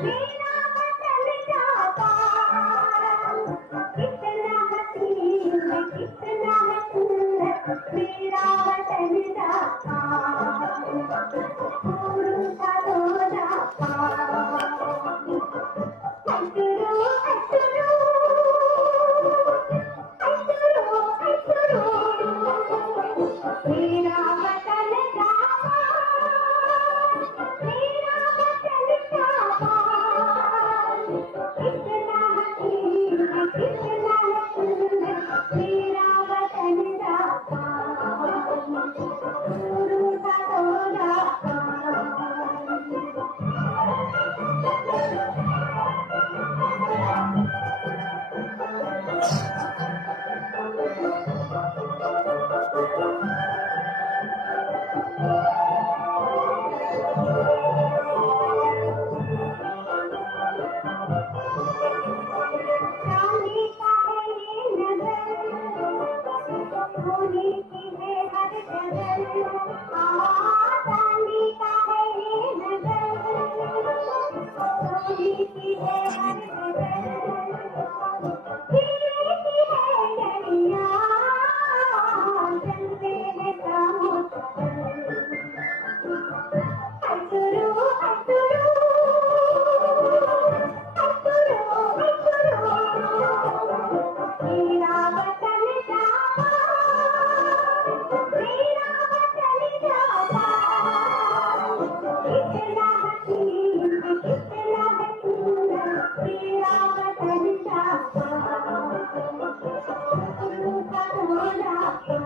मेरा वतन जापान, कितना हसीन कितना है सुंदर मेरा वतन जापान, गुरु का दो जापान। अशुरू अशुरू अशुरू अशुरू मेरा वतन जापान, मेरा वतन जापान, कितना हसीन कितना है सुंदर मेरा वतन जापान, गुरु का दो चांदी का है ये नगर, सोने की है हर जगह, चांदी का है ये नगर, सोने की है हर जगह, हीरे की है डलियां, चलते हैं समुद्र। अशुरू अशुरू मेरा वतन जापान, मेरा वतन जापान, कितना हसीन कितना है सुंदर मेरा वतन जापान, गुरु का दो जापान।